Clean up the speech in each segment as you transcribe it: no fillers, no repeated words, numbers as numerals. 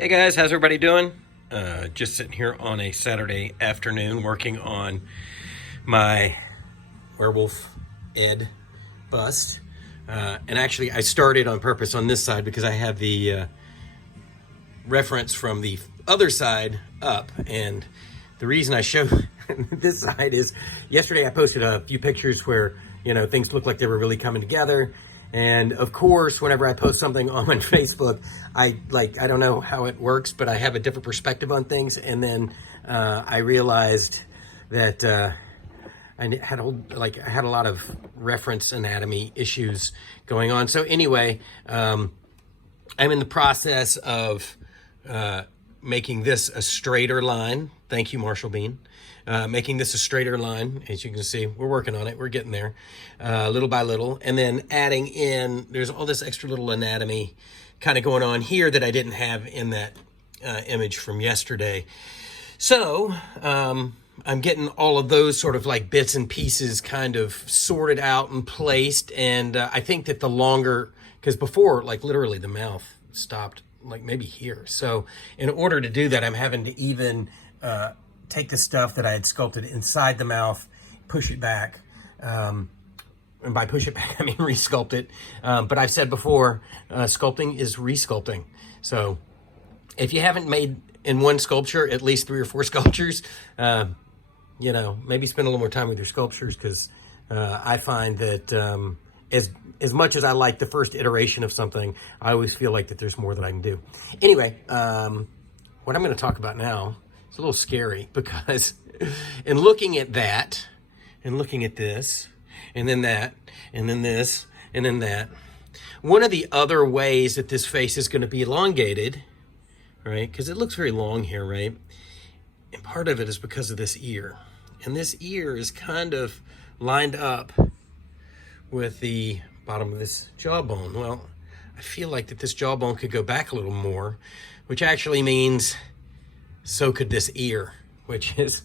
Hey guys, how's everybody doing? Just sitting here on a Saturday afternoon working on my werewolf Ed bust. And actually I started on purpose on this side because I have the reference from the other side up. And the reason I show this side is yesterday I posted a few pictures where, you know, things looked like they were really coming together. And of course, whenever I post something on my Facebook, I don't know how it works, but I have a different perspective on things. And then I realized that I had a lot of reference anatomy issues going on. So anyway, I'm in the process of making this a straighter line. Thank you, Marshall Bean. Making this a straighter line. As you can see, we're working on it. We're getting there little by little. And then adding in, there's all this extra little anatomy kind of going on here that I didn't have in that image from yesterday. So I'm getting all of those sort of like bits and pieces kind of sorted out and placed. And I think that the longer, because before, like literally the mouth stopped like maybe here. So in order to do that, I'm having to even take the stuff that I had sculpted inside the mouth, push it back. And by push it back, I mean re-sculpt it. But I've said before, sculpting is re-sculpting. So if you haven't made in one sculpture at least 3 or 4 sculptures, you know, maybe spend a little more time with your sculptures, because I find that as much as I like the first iteration of something, I always feel like that there's more that I can do. Anyway, what I'm going to talk about now, it's a little scary, because in looking at that, and looking at this, and then that, and then this, and then that, one of the other ways that this face is going to be elongated, right, because it looks very long here, right, and part of it is because of this ear. And this ear is kind of lined up with the bottom of this jawbone. Well, I feel like that this jawbone could go back a little more, which actually means so could this ear, which is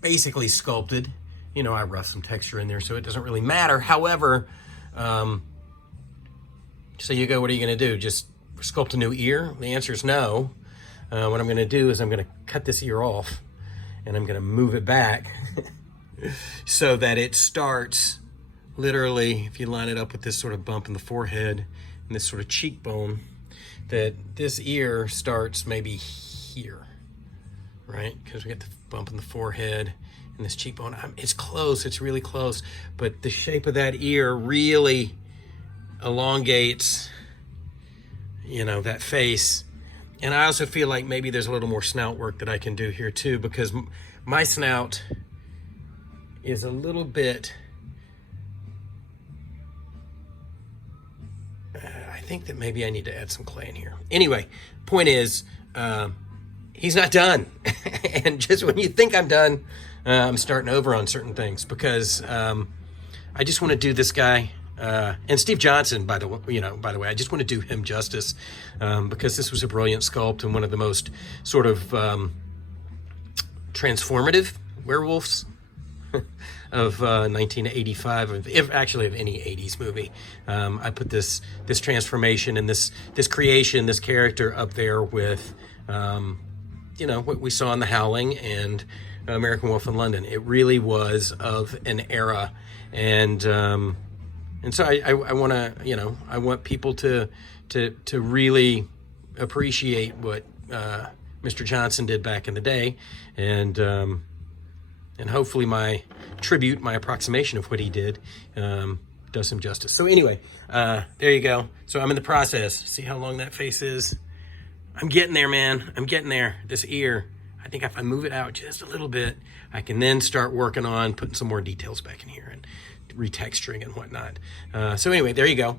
basically sculpted. You know, I roughed some texture in there, so it doesn't really matter. However, so you go, what are you going to do? Just sculpt a new ear? The answer is no. What I'm going to do is I'm going to cut this ear off, and I'm going to move it back so that it starts literally, if you line it up with this sort of bump in the forehead and this sort of cheekbone, that this ear starts maybe here, right? Because we got the bump in the forehead and this cheekbone. It's close, it's really close, but the shape of that ear really elongates, you know, that face. And I also feel like maybe there's a little more snout work that I can do here too, because my snout is a little bit, I think that maybe I need to add some clay in here. Anyway, point is, he's not done. And just when you think I'm done, I'm starting over on certain things, because I just want to do this guy. And Steve Johnson, by the way, I just want to do him justice, because this was a brilliant sculpt and one of the most sort of transformative werewolves of 1985, if actually of any 80s movie. I put this transformation and this creation, this character up there with, you know, what we saw in The Howling and American Wolf in London. It really was of an era, and so I want to, you know, I want people to really appreciate what Mr. Johnson did back in the day, and hopefully my tribute, my approximation of what he did, does him justice. So anyway, there you go. So I'm in the process. See how long that face is? I'm getting there, man. I'm getting there. This ear, I think if I move it out just a little bit, I can then start working on putting some more details back in here and retexturing and whatnot. So anyway, there you go.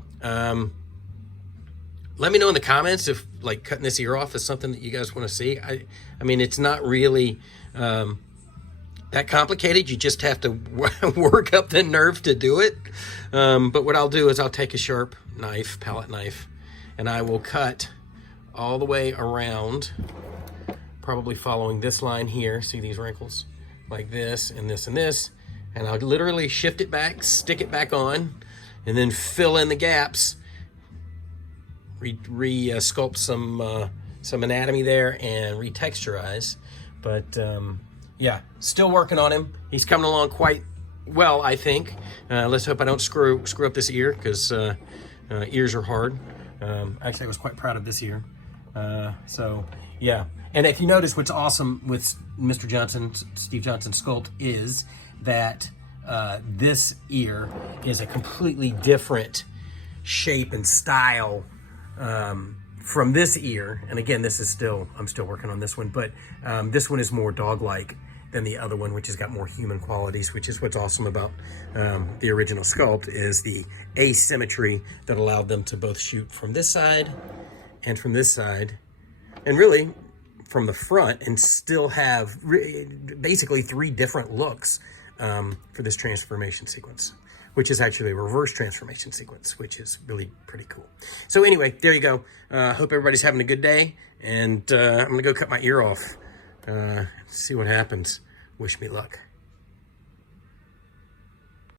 Let me know in the comments if like cutting this ear off is something that you guys want to see. I mean, it's not really that complicated. You just have to work up the nerve to do it. But what I'll do is I'll take a sharp knife, palette knife, and I will cut all the way around, probably following this line here. See these wrinkles? Like this and this and this. And I'll literally shift it back, stick it back on, and then fill in the gaps, sculpt some anatomy there and retexturize. But yeah, still working on him. He's coming along quite well, I think. Let's hope I don't screw up this ear, because ears are hard. Actually, I was quite proud of this ear. So yeah, and if you notice, what's awesome with Mr. Johnson, Steve Johnson Sculpt, is that this ear is a completely different shape and style from this ear. And again, this is still, I'm still working on this one, but this one is more dog-like than the other one, which has got more human qualities, which is what's awesome about the original sculpt, is the asymmetry that allowed them to both shoot from this side and from this side, and really from the front, and still have basically 3 different looks for this transformation sequence, which is actually a reverse transformation sequence, which is really pretty cool. So anyway, there you go. Hope everybody's having a good day, and I'm gonna go cut my ear off. See what happens. Wish me luck.